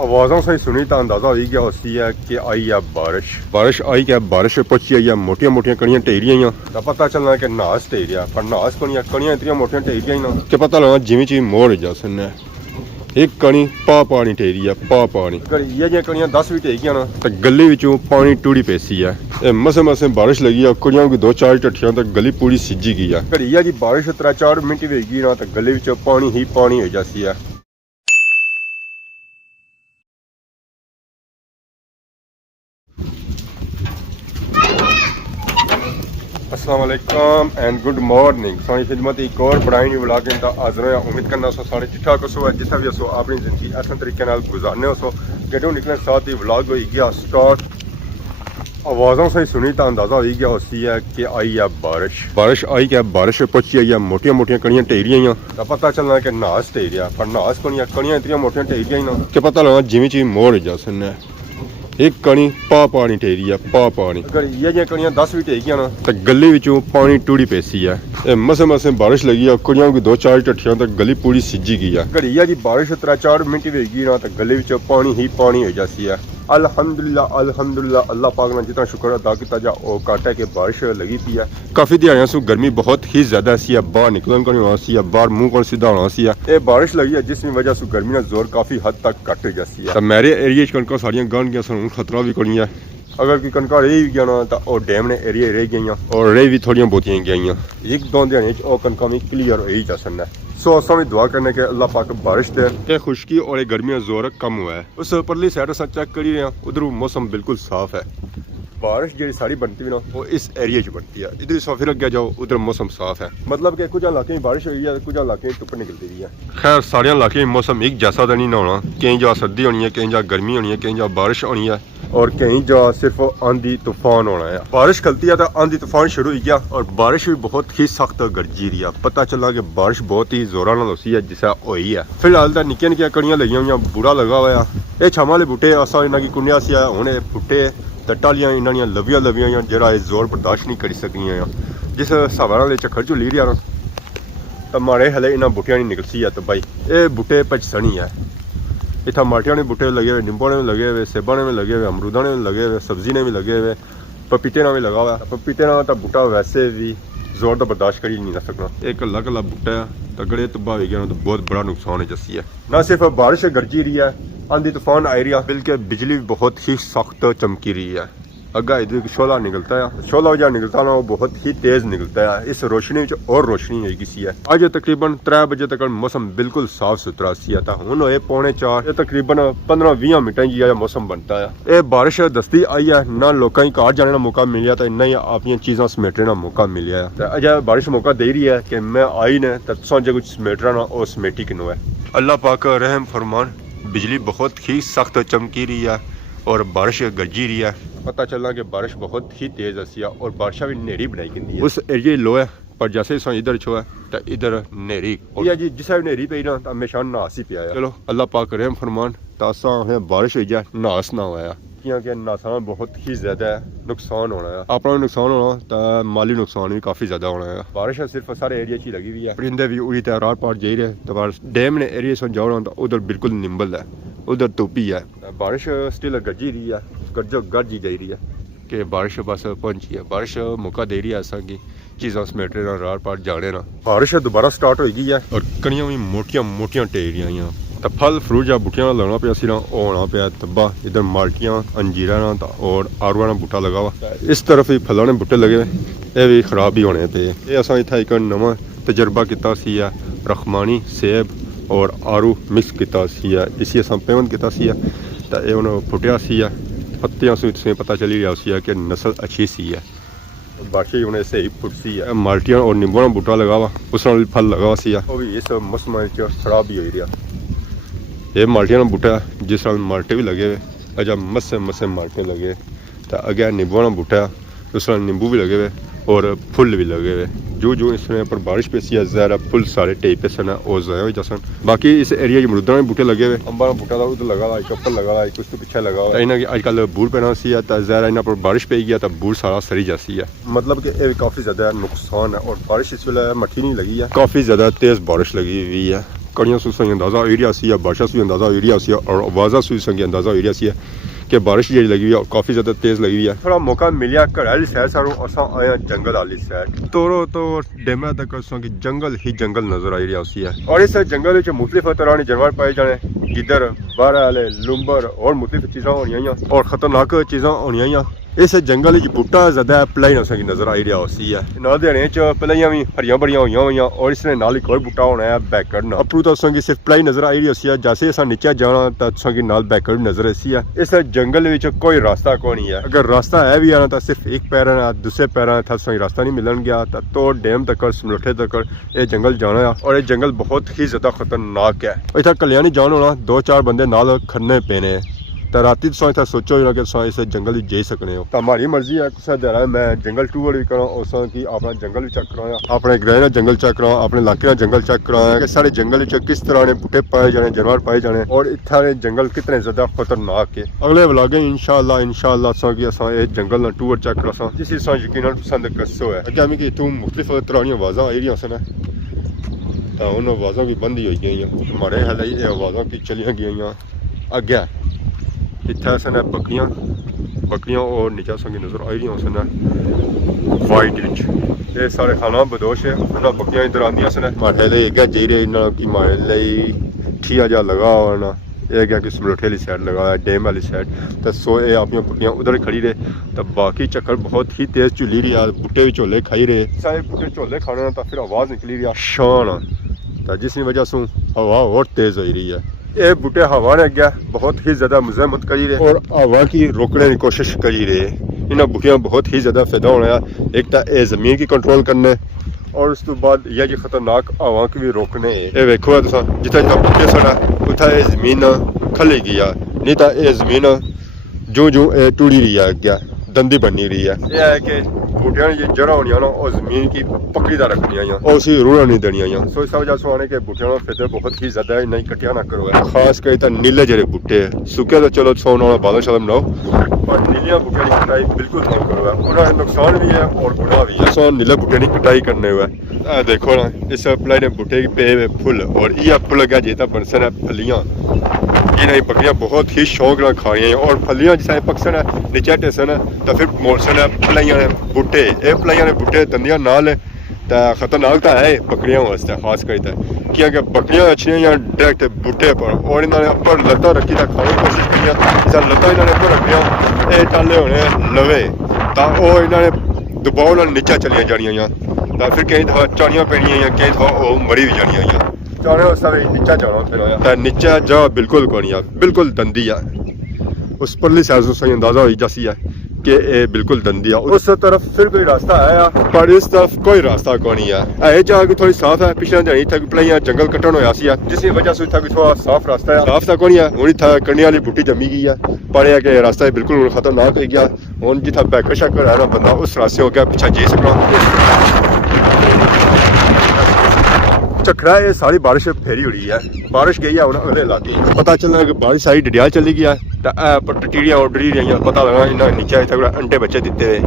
आवाज़ों से ही सुनी तो अंदाज़ा हो गया उसी है कि आई है बारिश आई क्या बारिश पहुंची आई है मोटिया मोटिया कड़ियां टेरियां तो पता चलना कि नास टेरिया पर नास कड़ियां इतनी मोटिया टेरियां ही ना कि पता लगा जिमें चीज मोड़ जा सुनना एक कणी पा पानी टेरी है पा पानी अगर ये कड़ियां 10 भी टेगियां ना तो गली विचों पानी टूड़ी पैसी है मसे मसे बारिश लगी है कुड़ियां की 2-4 टट्ठियां तो गली पूरी सिजी गई है अगर ये जी बारिश 3-4 मिनट होगी ना तो गली विचों पानी ही पानी हो जाती है। अस्सलाम वालेकुम एंड गुड मॉर्निंग सारी खिदमत एक और बड़ाई व्लॉग का हाजिर होया उम्मीद करना सो सारे ठीक ठाक हो जितना भी असो अपनी जिंदगी अच्छे तरीके नाल गुजारने हो गेटों निकलने साथ ही व्लॉग हो गया स्टार्ट। आवाज़ों से ही सुनी तो अंदाज़ा हो गया उसी है कि आई है बारिश आई क्या बारिश पहुंची आई है मोटिया मोटिया कड़ियां टेरियां तो पता चलना कि नास टेरिया पर नास कड़ियां इतनी मोटिया टेरियां ही ना कि पता लगा जिमें चीज मोड़ जा सुनना एक कणी पा पानी टेरी है पा पानी अगर ये कड़ियां 10 भी टेगियां ना तो गली विचों पानी टूड़ी पैसी है मसे मसे बारिश लगी है कुड़ियां की 2-4 टट्ठियां तो गली पूरी सिजी गई है अगर ये जी बारिश 3-4 मिनट होगी ना तो गली विचों पानी ही पानी हो जाती है। अल्हम्दुलिल्लाह अल्लाह पाक ने जितना शुक्र अदा किया जा वो काट है कि बारिश लगी पी है। काफ़ी दिहाड़ियां सु गर्मी बहुत ही ज़्यादा सी है बाहर निकलन को नहीं होना सी है बाहर मुँह को सीधा होना सी है ये बारिश लगी है जिसकी वजह से गर्मी का जोर काफ़ी हद तक घट जाती है। तो मेरे एरिए कणक सारियां गन गया सन खतरा भी कोनी है अगर कोई कणक रही भी गया ना तो वह डैम ने एरिए रह गई और रही भी थोड़ियां बहुतियां गई 1-2 दिहाड़ियों कणक भी क्लीयर हो ही जा सकना है। सो असा भी दुआ करने के अल्लाह पाक बारिश दे के खुश्की और गर्मी का जोर कम हुआ है। उस परली साइड अस चेक करी रहे हैं उधर मौसम बिल्कुल साफ है। बारिश जी सारी बनती है ना वो इस एरिए बनती है इधर सौ फिर अगे जाओ उधर मौसम साफ है मतलब कि कुछ इलाके में बारिश हुई है कुछ इलाके में धुप्प निकलती रही है। खैर सारे इलाके में मौसम एक जैसा तो नहीं ना होना कहीं जगह सर्दी होनी है कहीं जगह गर्मी होनी है कहीं जगह बारिश होनी है और कहीं जगह सिर्फ आंधी तूफान होना है। बारिश खलती है तो आंधी तूफान शुरू हो गया और बारिश भी बहुत ही सख्त गरजी रही है। पता चला कि बारिश बहुत ही जोरा नाल होसी है जिसा हुई है। फिलहाल तो निक्कियां निक्कियां कड़ियां लगी हुई बूढ़ा लगा हुआ ये छामा वाले बूटे असा इन्हों की कुंडिया सी हूँ बूटे तो टालियां इन्होंने लवियां जरा जोर बर्दाश्त नहीं कर सकियां जिस हिसाब नाल झक्खड़ झुली रहा तो माड़े हले इन्होंने बूटियां नहीं निकलसी है। तो भाई ये बूटे भजसनी है इतना माटिया ने बूटे लगे हुए नींबू ने भी लगे हुए सेबा ने भी लगे हुए अमरूदा ने भी लगे हुए सब्जी ने भी लगे हुए पपीते ने भी लगा हुआ पपीते ना तो बूटा वैसे भी जोर तो बर्दाश्त कर ही नहीं सकना एक अल्लाह कला बूटा है तगड़े तबाह हो गया तो बहुत बड़ा नुकसान है जसी है। ना सिर्फ बारिश गरजी रही है आंधी तूफान आई रही है बल्कि बिजली भी बहुत ही सख्त चमकी रही है। अग्गा इधर शोला निकलता है शोला जो निकलता ना वो बहुत ही तेज निकलता है इस रोशनी और रोशनी हो गई है। अज तकरीबन 3 बजे तक मौसम बिल्कुल साफ सुथरा सी था हुन होए 3:45 तकरीबन 15-20 मिनट की मौसम बनता है। ये बारिश दस्ती आई है ना लोगों की घर जाने का मौका मिलिया तो इन्ना ही अपनी चीज़ा समेटने का मौका मिलिया अज बारिश मौका दे रही है कि मैं आई ने तो जो कुछ समेटना ना वो समेटी किनो है। अल्लाह पाक रहम फरमान बिजली बहुत ही सख्त चमकी रही है और बारिश गरजी रही है। पता चला कि बारिश बहुत ही तेज हसी और बारिशा भी नेरी बनाई गई है। उस एरिए लो है पर जैसे ही इधर छो है तो इधर नेरी जी जिस नेरी पी ना तो हमेशा नास ही पिया। चलो अल्लाह पाक रहम फरमान तासा बारिश हो जाए नास ना होया क्योंकि नासा बहुत ही ज्यादा नुकसान होना है अपना नुकसान होना तो माली नुकसान भी काफी ज्यादा होना है। बारिश सिर्फ सारे एरिया ची लगी हुई है परिंदे भी उड़ी रार पार जा रहे तो डैम ने एरिया से जाओ तो उधर बिल्कुल निम्बल है उधर टोपी है। बारिश स्टिल गरजी रही है गरजी जा रही है कि बारिश बस पहुंची है बारिश मौका दे रही है ऐसा कि चीज़ा समेटे ना रार पार जाने ना। बारिश दोबारा स्टार्ट हो गई है और कड़ियां भी मोटिया मोटिया टेरियां तो फल फ्रूट जा बूटियां लाना पिया सी ना होना पिया तब्बा इधर माल्टियां अंजीरा ना और आरुआ ना बूटा लगा हुआ इस तरफ ही फलों ने बूटे लगे ये भी खराब ही होने पे ये असा इतना एक नवा तजर्बा किया सी रखमानी सेब और आरू मिक्स किया सी इसी असा पेवंद किया सी तो ये उन्होंने फुटिया सी पत्तियां से पता चली रहा सी कि नस्ल अच्छी सी है बारिश उन्हें सही फुटसी है। माल्टियां और नींबू का बूटा लगा हुआ उस फल लगा हुआ सी वो भी इस मौसम खराब ही हो रहा ये माल्टियां का बूटा जिस माल्टे भी लगे हुए अजा मसे मसे माल्टे लगे तो अगे नींबू का बूटा उस नींबू भी लगे हुए और फुल भी लगे हुए जो जो इस समय पर बारिश पे सी ज़्यादा फुल सारे टे पे सन और ज़्यादा हो जासन। बाकी इस एरिया अमरूदा में बूटे लगे हुए अंबा का बूटा उधर लगा हुआ चप्पल लगा हुआ कुछ तो पीछे लगा हुआ इन्हें अजकल बूढ़ पैना सी तो ज़्यादा इन्हों पर बारिश पे गया तो बूढ़ सारा सरी जाती है मतलब कि ये काफ़ी ज़्यादा नुकसान है और बारिश इस वे मट्ठी नहीं लगी है काफ़ी ज़्यादा तेज़ बारिश लगी हुई है कड़ियाँ सूसों अंदाज़ा एरिया सी है, बारिश से अंदाज़ा एरिया सी और आवाज़ा सूस संगे अंदाज़ा एरिया सी है कि बारिश जी लगी हुई है, काफ़ी ज़्यादा तेज़ लगी हुई है। थोड़ा मौका मिलिया घर वाली सैर सारूँ असा आया जंगल वाली सैर तोरो तो डेमरा तक कि जंगल ही जंगल नज़र आई रहा है। और इस जंगल में मुख्तलिफ तरह के जानवर पाए जाने, गिदर, बारह वाले, लुंबर और मुख्तलिफ चीज़ा होनी और ख़तरनाक चीज़ा होनी। इस जंगल बूटा ज़्यादा पलाई नज़र आई रहा है। नाल देने पलाइयां भी हरियां बड़ियां हुई और इसने नाल एक और बूटा होना है बैकड़ अपू तो असेंगी सिर्फ पलाई नज़र आई रही है। जैसे अस नीचे जाना तो असेंगी नाल बैकड़ नज़र आई है। इस जंगल में कोई रास्ता कोई नहीं है, अगर रास्ता है भी आना तो सिर्फ एक पैर दूसरे पैर असेंगी रास्ता नहीं मिलन गया तो डैम तक समलोठे तक ये जंगल जाना है। और ये जंगल बहुत ही ज़्यादा खतरनाक है। इतना कलिया नहीं जान होना, 2-4 बंदे नाल खड़ने पेने तो राती इतना सोचो ना कि इस जंगल में जा सकने हो। तो हमारी मर्जी है कुछ है मैं जंगल टूर भी करा उस कि अपना जंगल भी चेक कराया, अपने ग्रह जंगल चेक करा, अपने इलाके जंगल चेक कराया कि सारे जंगल किस तरह के बूटे पाए जाने, जानवर पाए जाने और इतने जंगल कितने ज़्यादा खतरनाक है। अगले व्लॉग इंशाअल्लाह कि अस जंगल टूर चेक करा जिस यकीन पसंद कसो है। अगर मिगी इतों मुख्तलिफ तरह की आवाज़ा आई रही सन तो उन आवाज़ों की बंद हो गई। हमारे हाल ये आवाज़ों की चलिया गई अगे इतना सन बकरियां और नीचा संगी नज़र आई रही सन वाइट ये सारे खाना बदोश है। उन्होंने बकरियां इधर आदि सन मारे लिए अगे जी रहे कि मारे लिए ठिया जा लगा होना ये गया कि समलोठे वाली साइड लगाया डैम वाली साइड तो सो ये अपन बकरियां उधर खड़ी रहे तो बाकी चक्कर बहुत ही तेज़ झुली रही है। बूटे भी झोले खाई रहे सारे बूटे झोले खाने तो फिर आवाज़ निकली रही शान तो जिसकी वजह से हवा और तेज़ हो रही है। ये बूटे हवा ने अगे बहुत ही ज़्यादा मजम्मत करी रहे और हवा की रोकने की कोशिश करी रहे। इन्होंने बूटियां बहुत ही ज़्यादा फायदा होना है, एक तो ये ज़मीन की कंट्रोल करने और उस तो बाद यह जी खतरनाक हवा की भी रोकने। ये वेखो तुम जितना जितना बूटे सड़ा उतना ये ज़मीन खली गई है, नहीं तो ये ज़मीन जो टूटी रही है अगे दंदी बनी रही है। यह है कि बूटियां जी जड़ा होनी ना और जमीन की पकड़ीदा रखनी और उसी रूढ़ा नहीं देनी। सो इस वजह से आने के बूटियां फायदे बहुत ही ज्यादा नहीं कटिया ना करो। खास कर नीले जड़े बूटे सूखे तो चलो सोने वाला बादल शादल बनाओ पर नीलिया बूटियां की कटाई बिल्कुल ना करो, उन्हें नुकसान भी है और गुनाह भी है। सो नीले बूटे की कटाई करने हुए देखो ना इस पलाई ने बूटे पे फुल और यह फुल गया जीता बनसन है फलियां इन्हें बकरियां बहुत ही शौक ना खा रही हैं और फलियां जिस पकसन है नीचे टेसन तो फिर मोलसन है पलाइया ने बूटे ये पलाइया ने बूटे दंदियां नाल तो खतरनाक तो है बकरियां वास्ते खास कर क्योंकि बकरियां अच्छी या डायरेक्ट बूटे पर और इन्होंने उपर लत्ता रखी तो खाने की कोशिश की जिस लत्ता इन्होंने उपर रखिया ये टाले होने लवे तो वह इन्होंने दबाव नीचा चलिया जानिया तो फिर कई दफा चाड़ियां पैनिया कई दफा मरी भी जानिया चाने नीचा जाना नीचा जा बिल्कुल कोनी है, बिल्कुल दंदी है। उस परली साइड से अंदाजा हो जैसी है कि ये बिल्कुल दंदी है। उस तरफ फिर कोई रास्ता है पर इस तरफ कोई रास्ता कोनी है। ये जगह थोड़ी साफ है, पिछले दिन इतना पलाइया जंगल कट्टन होया सी जिसकी वजह से इतना थोड़ा साफ रास्ता है। रास्ता कोनी है हूँ इतना कड़ने वाली बूटी जमी गई है पर यह कि रास्ता बिल्कुल खतरनाक हो गया। हूँ जितना बैकर शैकर है ना बंदा उस रास्ते हो गया पिछा जी सकना। चखरा ये सारी बारिश फेरी हुई है, बारिश गई है अगले इलाके पता चलना कि बारिश सारी डडियाल चली गया तो टिटियां उडरी रही पता लगा इन्हें नीचे अंडे बच्चे दिते हुए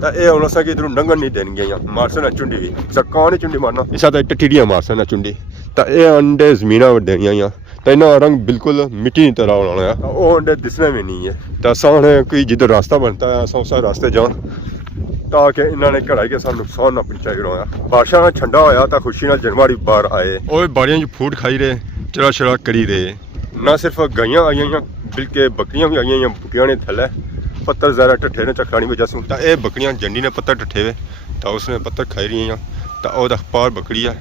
तो यह होना सा कि इधरों डंगन नहीं देनगिया मारसन है चुंडी भी चक्का नहीं चुंडी मारना इस टिटियां मारसन है चुंडी तो यह अंडे जमीन देनिया तो इन्होंने रंग बिल्कुल मिट्टी की तरह होना है वो अंडे दिसने भी नहीं है। तो असा कोई जिधर रास्ता बनता है असा उस रास्ते जा ताकि इन्होंने कढ़ाई के साथ नुकसान ना पहुंचाई रहा। बारिशा ठंडा होया तो खुशी ना जानवर बाहर आए और बाड़ियां फूट खाई रहे चरा चरा करी रहे। ना सिर्फ गाइयां आई बल्कि बकरियां भी आई बूटियां ने थले पत्थर ज़्यादा टट्ठे ने चखानी वजह से तो यह बकरियां जंडी ने पत्थर टट्ठे हुए तो उसने पत्थर खाई रही तो वह पार बकरी है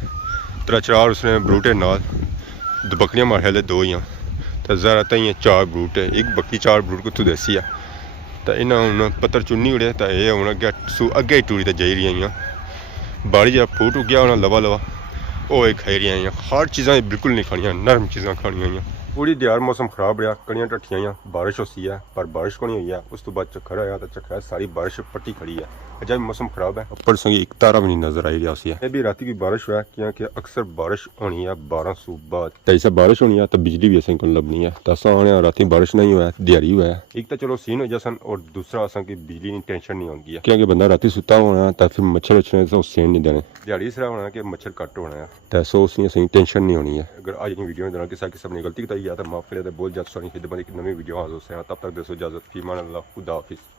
3-4 उसने बरूटे नाल बकरियां मारे हले 2 ही तो ज़्यादा तई 4 बरूटे एक बकरी 4 बरूट कुछ देसी है तो इन्हें हूँ पत्थर चुनी उड़े तो यह हूँ अगे ही टूरी तो जाई रही बाड़ी जब फूट उगया होना लवा वो खाई रही हर चीज़ा बिल्कुल नहीं खानिया नरम चीज़ा खानिया पूरी दिहाड़ मौसम खराब रहा, कड़ियां ढट्ठियां आईयां, बारिश होसी है पर बारिश को नहीं हुई है। उस तो बाद चक्कर आया तो चक्कर सारी बारिश पट्टी खड़ी है। अजय मौसम खराब है, ऊपर संगी एक तारा भी नहीं नजर आई रहा सी है। भी रात की बारिश हुआ क्योंकि अक्सर बारिश होनी है 12 सूबा तैसा बारिश होनी है तो बिजली भी असें को लभनी है। तो असा आने राती बारिश नहीं हुआ, दिहाड़ी हुआ है। एक तो चलो सीन हो जासन और दूसरा असा की बिजली की टेंशन नहीं होगी क्योंकि बंदा राती सुता होना तो फिर मच्छर अच्छे तो सेन नहीं देने, दिहाड़ी इस तरह होना कि मच्छर घट होना है। तो सो उसकी सही टेंशन नहीं होनी है। अगर आज की वीडियो में दौरान किसी किस्म ने गलती बताई है तो माफ करे तो बोल जात सोनी खिदमत एक नवी वीडियो हाजिर से। तब तक दसो इजाजत, फीमान अल्लाह, खुदा हाफिज़।